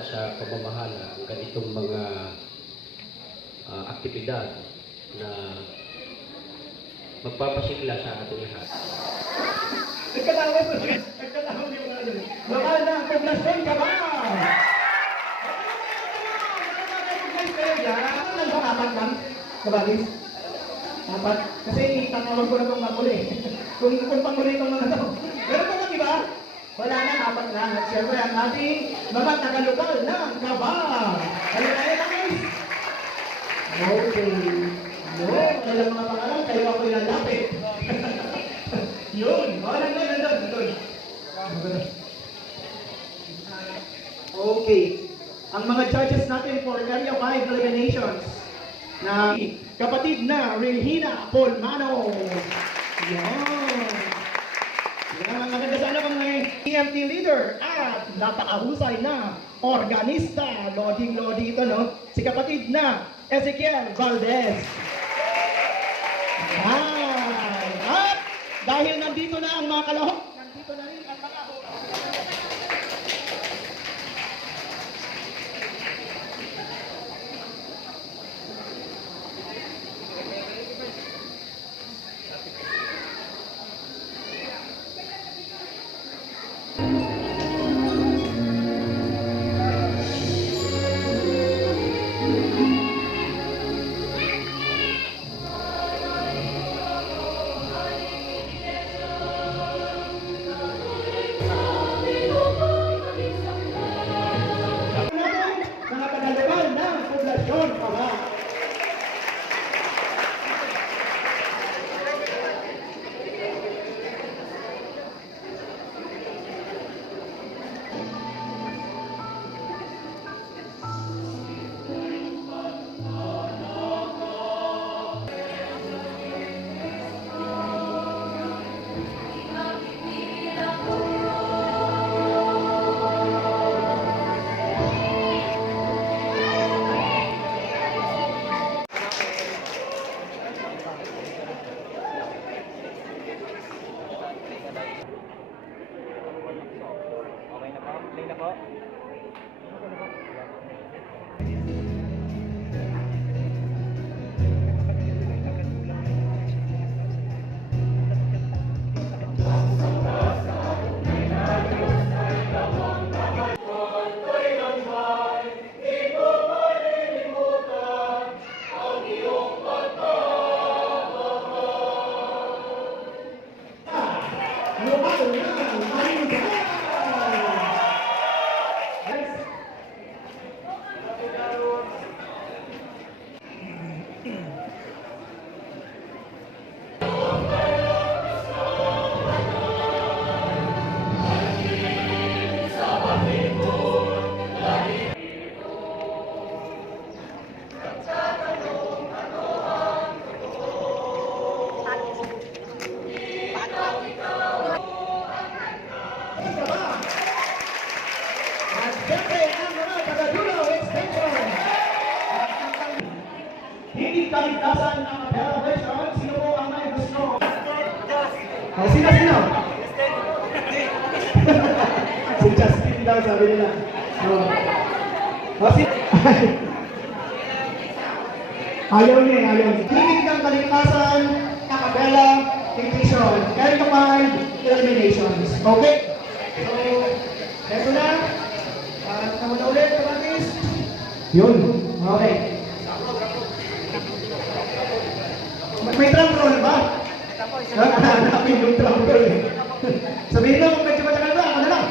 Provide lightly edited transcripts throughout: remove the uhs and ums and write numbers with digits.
at sa pamamahala ang ganitong mga aktibidad na magpapasigla sa ating lahat. Nagkatawag yung ano. Lokal na ang poblasyon ka ba? Apat lang? Kabagis? Apat? Kasi tanawag ko na itong makuli. Kung panguli itong mga ito. Meron pa bang iba? Wala na, apat lang. At siyempre ang ating mga taga-lokal ng Kaba. Ano tayo guys? Okay. Yun, kailang mga pangalan, kayo ako ilalapit. Yun, nandun. Okay. Ang mga judges natin for Area 5 eliminations na kapatid na Regina Polmano. Yan. Yan ang maganda sa ano mga EMT leader at napakahusay na organista. Loading ito, no? Si kapatid na Ezekiel Valdez. Yan. At dahil nandito na ang mga kalahok, nandito na rin ang mga hindi kaligtasan ang celebration. Sino po ang may gusto? Sino? Si Justin daw sabi nila. Ayaw niya. Hindi kang kaligtasan, acapella, dictation, carry combined, eliminations. Okay? So, eto na. Kamu na ulit, kapatid. Yun. Okay. May drum roll ba? Hanapin yung drum roll. Sabihin mo, kung medyo matagal ba, ako na lang.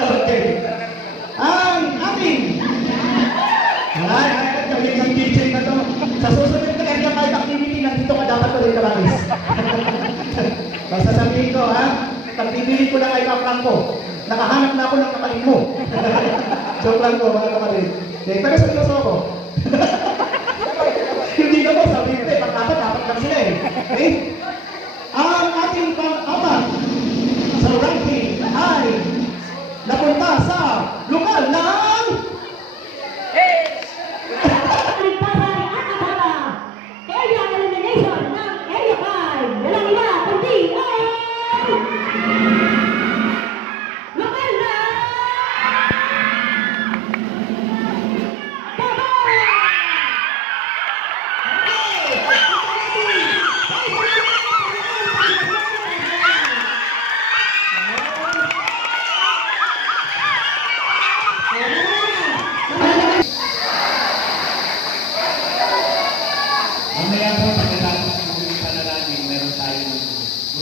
Okay. Ang ating ang DJ na to. Sa susunod na kanya kahit activity, nandito ka dapat ulit kabatis. Basta sabihin ko, ha? Pag-ibili ko lang ay Franco. Nakahanap na ako ng kapalit mo. Joke lang po, mga kapatid. Pero sa piloso ako. Hindi na po, sabi ko, pag-apat lang sila eh. Ang ating pang-apat sa ranking ay napunta sa lokal ng Area elimination ng Area 5. Walang iba, kundi ay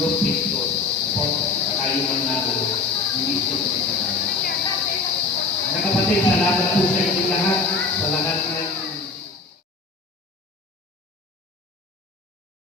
group picture po tayo mga ministro sa mga kapatid, salamat po sa inyo lahat sa lahat ng